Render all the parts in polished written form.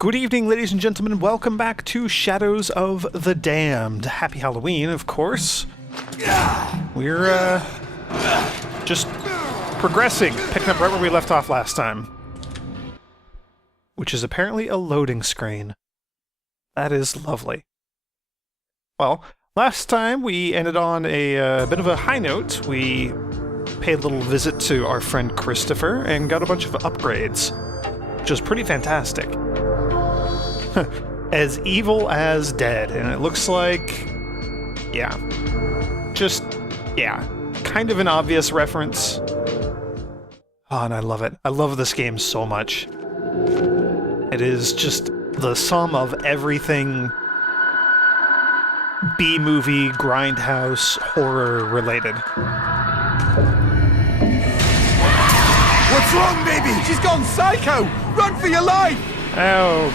Good evening, ladies and gentlemen. Welcome back to Shadows of the Damned. Happy Halloween, of course. We're, just progressing, picking up right where we left off last time. Which is apparently a loading screen. That is lovely. Well, last time we ended on a bit of a high note. We paid a little visit to our friend Christopher and got a bunch of upgrades, which was pretty fantastic. As evil as dead, and it looks like, yeah, kind of an obvious reference. Oh, and I love it. I love this game so much. It is just the sum of everything B-movie, grindhouse, horror related. What's wrong, baby? She's gone psycho! Run for your life! Oh,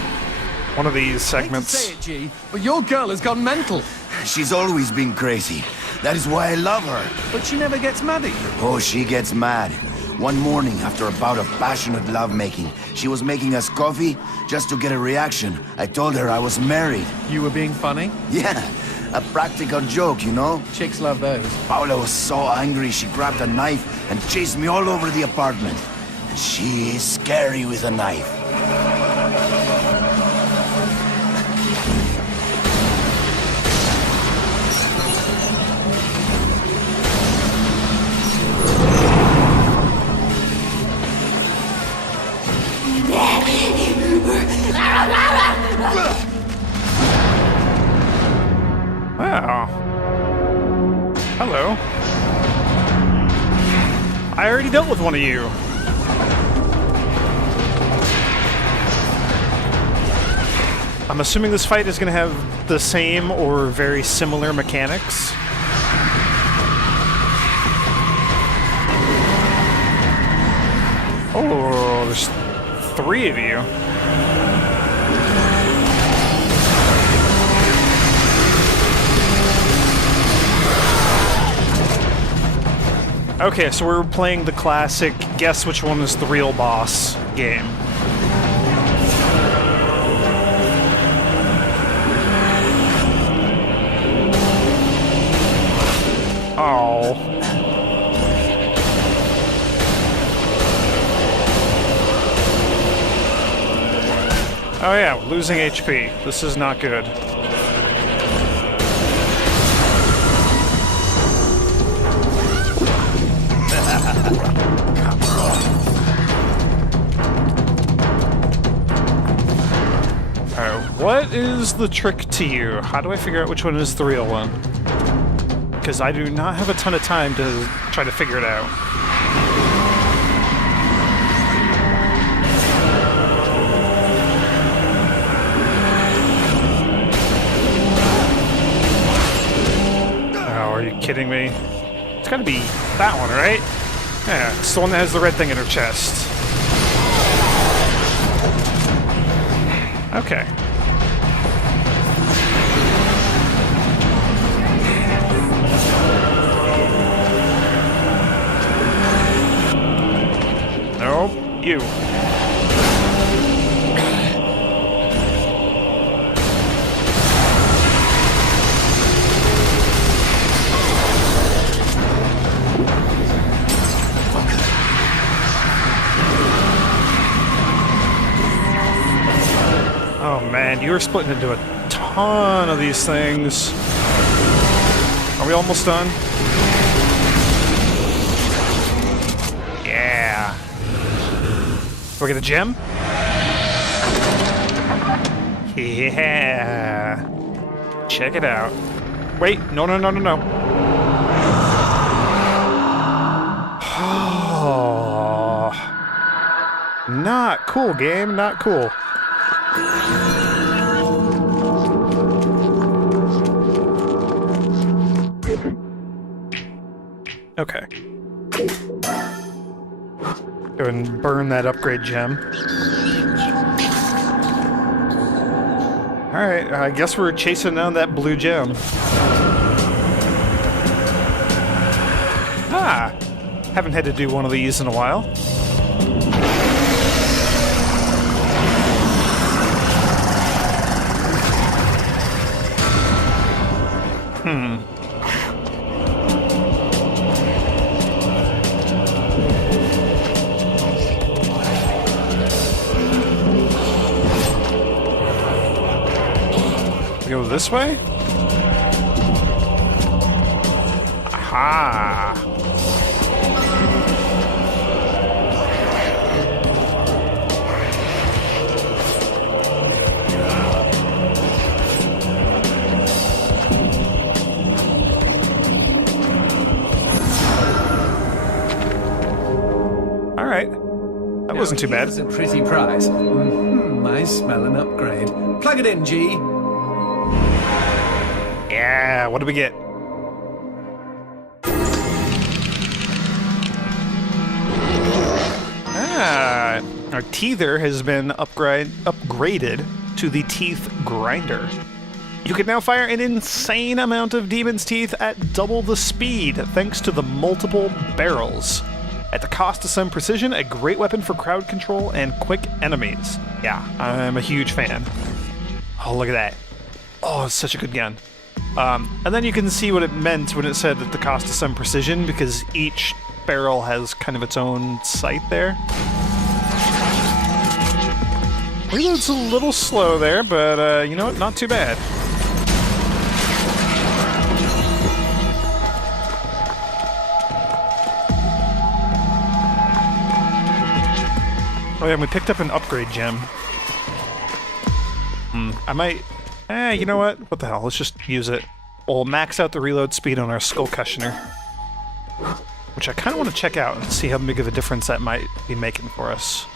one of these segments. I hate to say it, G, but your girl has gone mental. She's always been crazy. That is why I love her. But she never gets mad at you. Oh, she gets mad. One morning, after a bout of passionate lovemaking, she was making us coffee just to get a reaction. I told her I was married. You were being funny? Yeah, a practical joke, you know? Chicks love those. Paula was so angry she grabbed a knife and chased me all over the apartment. She is scary with a knife. Wow. Hello. I already dealt with one of you. I'm assuming this fight is going to have the same or very similar mechanics. Oh, there's 3 of you. Okay, so we're playing the classic guess which one is the real boss game. Oh. Oh yeah, losing HP. This is not good. What is the trick to you? How do I figure out which one is the real one? Because I do not have a ton of time to try to figure it out. Oh, are you kidding me? It's gotta be that one, right? Yeah, it's the one that has the red thing in her chest. Okay. Nope, you. Oh man, you were splitting into a ton of these things. Are we almost done? Yeah. Do I get a gem? Yeah. Check it out. Wait, no. Oh. Not cool, game, not cool. Okay. Go and burn that upgrade gem. Alright, I guess we're chasing down that blue gem. Ah! Haven't had to do one of these in a while. We go this way? Aha! All right. That wasn't too bad. It's a pretty prize. I smell an upgrade. Plug it in, G. Yeah, what do we get? Ah, our teether has been upgraded to the Teeth Grinder. You can now fire an insane amount of demon's teeth at double the speed, thanks to the multiple barrels. At the cost of some precision, a great weapon for crowd control and quick enemies. Yeah, I'm a huge fan. Oh, look at that. Oh, it's such a good gun. And then you can see what it meant when it said at the cost of some precision, because each barrel has kind of its own sight there. Reload's a little slow there, but you know what? Not too bad. Oh yeah, and we picked up an upgrade gem. I might... you know what? What the hell? Let's just use it. We'll max out the reload speed on our skull cushioner, which I kind of want to check out and see how big of a difference that might be making for us.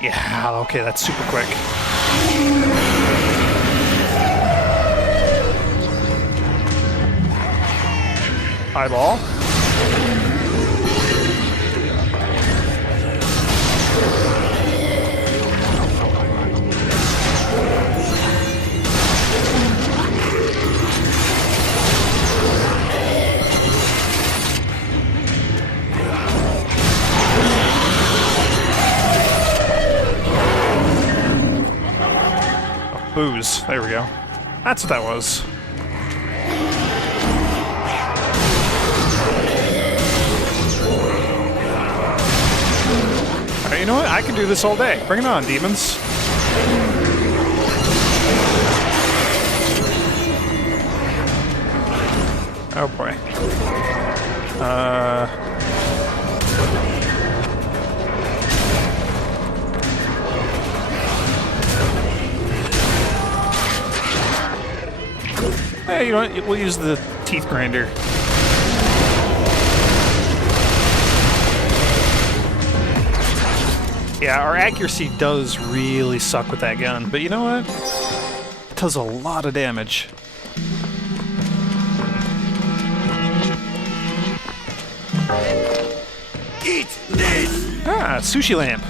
Yeah, okay, that's super quick. Eyeball. Booze. There we go. That's what that was. Alright, you know what? I can do this all day. Bring it on, demons. Oh boy. Hey, you know what? We'll use the teeth grinder. Yeah, our accuracy does really suck with that gun, but you know what? It does a lot of damage. Eat this! Ah, sushi lamp.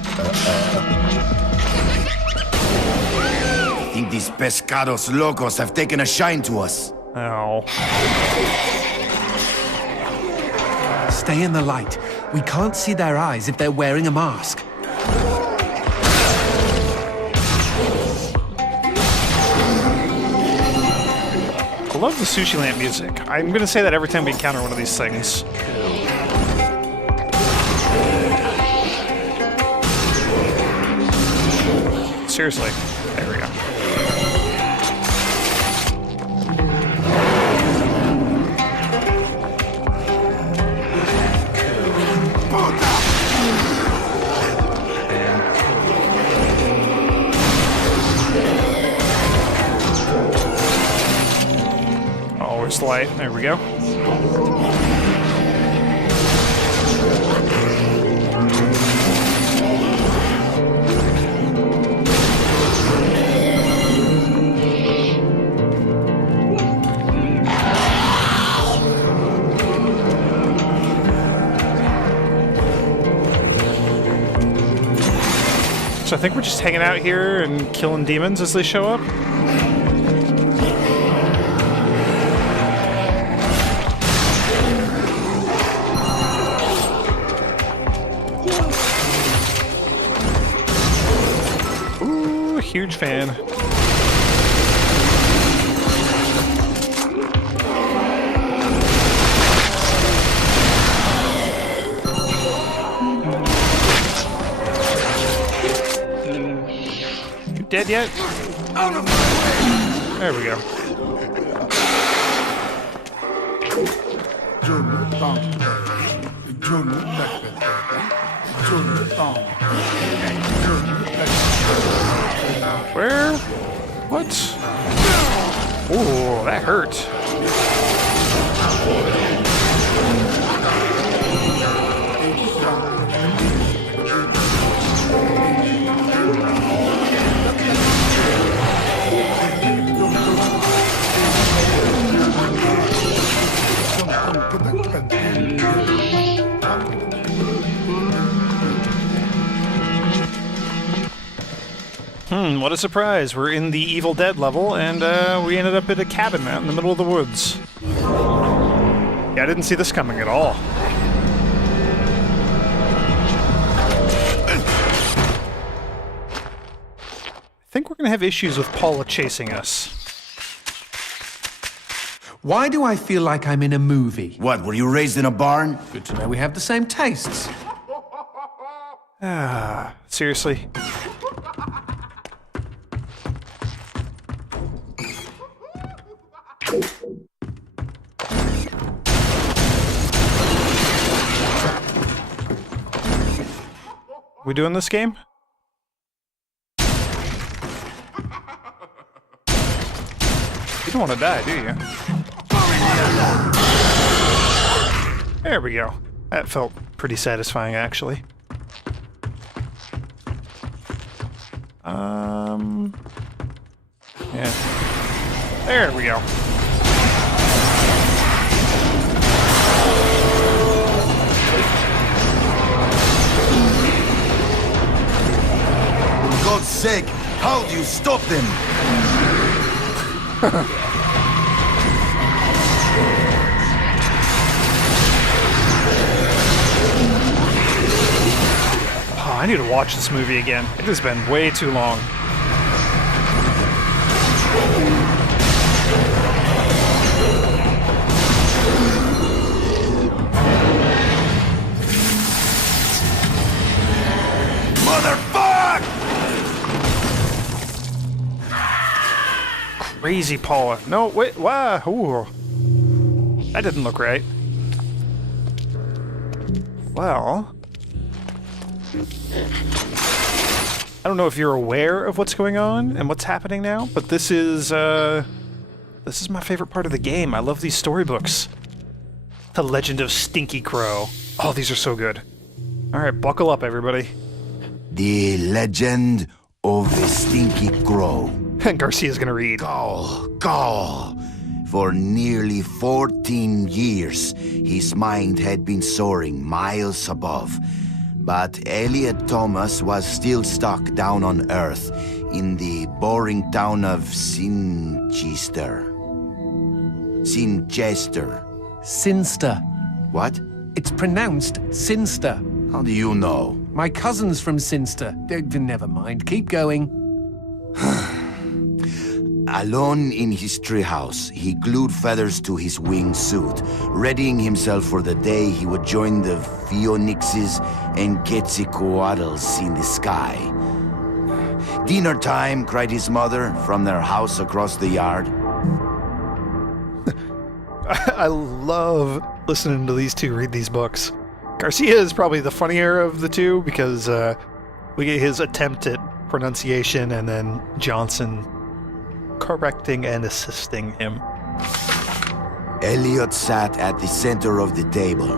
I think these pescados locos have taken a shine to us. Oh. Stay in the light. We can't see their eyes if they're wearing a mask. I love the sushi lamp music. I'm gonna say that every time we encounter one of these things. Seriously. There we go. Always light. There we go. So I think we're just hanging out here and killing demons as they show up. Ooh, huge fan. dead yet? There we go. Where? What? Ooh, that hurt. What a surprise. We're in the Evil Dead level, and we ended up at a cabin out in the middle of the woods. Yeah, I didn't see this coming at all. I think we're going to have issues with Paula chasing us. Why do I feel like I'm in a movie? What, were you raised in a barn? Good to know we have the same tastes. Seriously? We doing this game? You don't want to die, do you? There we go. That felt pretty satisfying, actually. Yeah. There we go. For God's sake, how do you stop them? Oh, I need to watch this movie again. It has been way too long. Motherfuck! Crazy Paula. No, wait, wow. Ooh. That didn't look right. Well, I don't know if you're aware of what's going on and what's happening now, but this is my favorite part of the game. I love these storybooks. The Legend of Stinky Crow. Oh, these are so good. All right, buckle up, everybody. The Legend of the Stinky Crow. And Garcia's gonna read. Gall. For nearly 14 years, his mind had been soaring miles above. But Elliot Thomas was still stuck down on Earth in the boring town of Sinchester. Sinster. What? It's pronounced Sinster. How do you know? My cousin's from Sinster. Never mind. Keep going. Alone in his treehouse, he glued feathers to his wingsuit, readying himself for the day he would join the Phoenixes and Quetzalcoatls in the sky. "Dinner time," cried his mother from their house across the yard. I love listening to these two read these books. Garcia is probably the funnier of the two because we get his attempt at pronunciation and then Johnson correcting and assisting him. Elliot sat at the center of the table.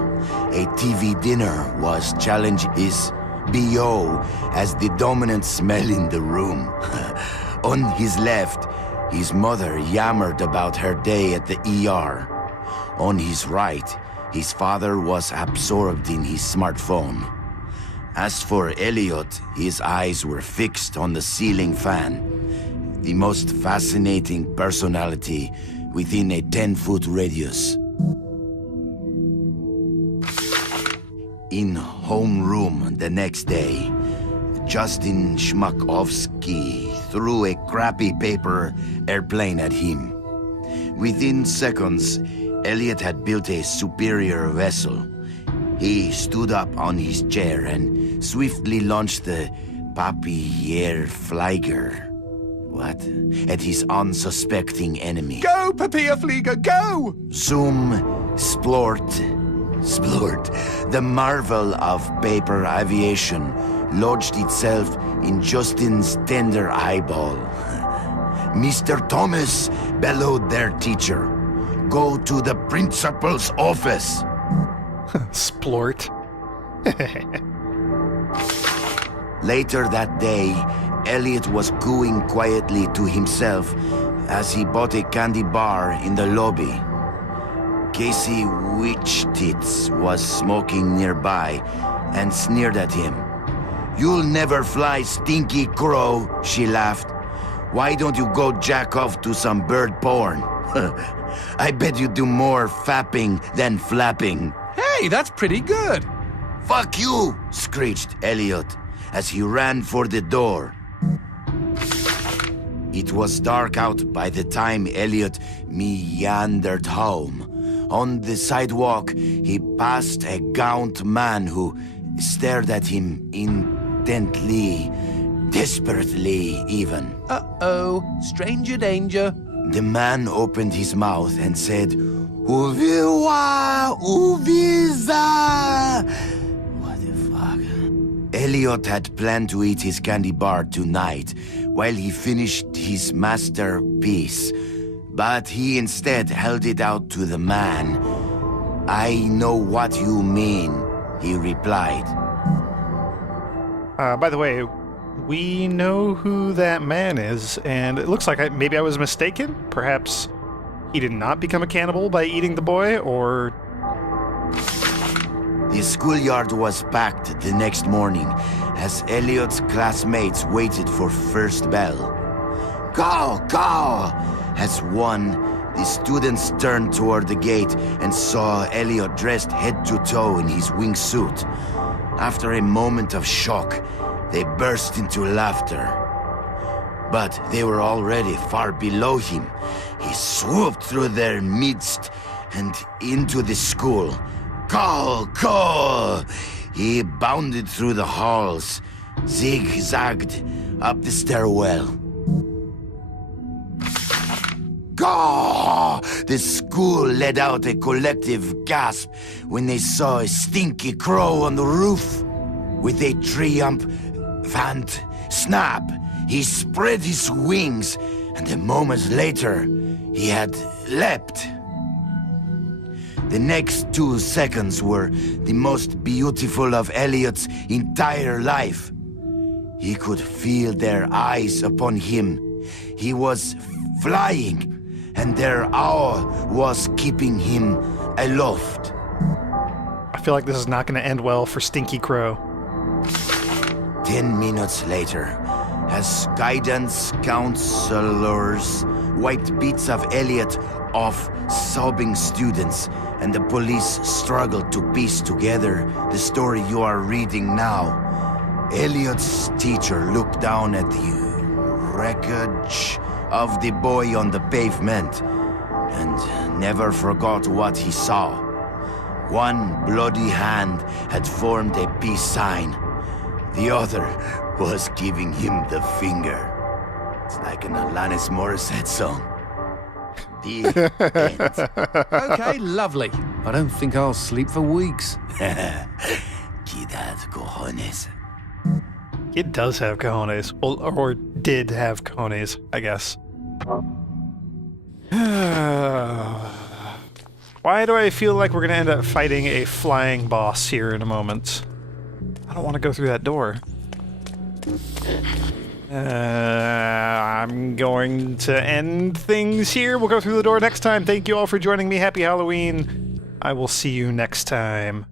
A TV dinner was challenged his BO as the dominant smell in the room. On his left, his mother yammered about her day at the ER. On his right, his father was absorbed in his smartphone. As for Elliot, his eyes were fixed on the ceiling fan, the most fascinating personality within a 10-foot radius. In homeroom the next day, Justin Schmakovsky threw a crappy paper airplane at him. Within seconds, Elliot had built a superior vessel. He stood up on his chair and swiftly launched the Papier Flieger. What? At his unsuspecting enemy. Go, Papierflieger, go! Zoom, Splort, the marvel of paper aviation, lodged itself in Justin's tender eyeball. Mr. Thomas bellowed their teacher. Go to the principal's office. Splort. Later that day, Elliot was cooing quietly to himself as he bought a candy bar in the lobby. Casey Witchtits was smoking nearby and sneered at him. "You'll never fly, Stinky Crow," she laughed. "Why don't you go jack off to some bird porn? I bet you do more fapping than flapping." Hey, that's pretty good. "Fuck you!" screeched Elliot as he ran for the door. It was dark out by the time Elliot meandered home. On the sidewalk, he passed a gaunt man who stared at him intently, desperately even. Uh-oh, stranger danger. The man opened his mouth and said, "Uviwa, Uviza." What the fuck? Elliot had planned to eat his candy bar tonight while he finished his masterpiece, but he instead held it out to the man. "I know what you mean," he replied. By the way, we know who that man is, and it looks like maybe I was mistaken. Perhaps he did not become a cannibal by eating the boy, or... The schoolyard was packed the next morning as Elliot's classmates waited for first bell. "Go, go!" As one, the students turned toward the gate and saw Elliot dressed head to toe in his wingsuit. After a moment of shock, they burst into laughter. But they were already far below him. He swooped through their midst and into the school. "Go, go!" He bounded through the halls, zigzagged up the stairwell. "Go!" The school let out a collective gasp when they saw a Stinky Crow on the roof. With a triumphant snap, he spread his wings, and a moment later, he had leapt. The next 2 seconds were the most beautiful of Elliot's entire life. He could feel their eyes upon him. He was flying, and their awe was keeping him aloft. I feel like this is not going to end well for Stinky Crow. 10 minutes later, as guidance counselors wiped bits of Elliot off sobbing students, and the police struggled to piece together the story you are reading now, Elliot's teacher looked down at the wreckage of the boy on the pavement and never forgot what he saw. One bloody hand had formed a peace sign. The other was giving him the finger. It's like an Alanis Morissette song. The end. Okay, lovely. I don't think I'll sleep for weeks. Kid has cojones. It does have cojones. Well, or did have cojones, I guess. Why do I feel like we're going to end up fighting a flying boss here in a moment? I don't want to go through that door. I'm going to end things here. We'll go through the door next time. Thank you all for joining me. Happy Halloween. I will see you next time.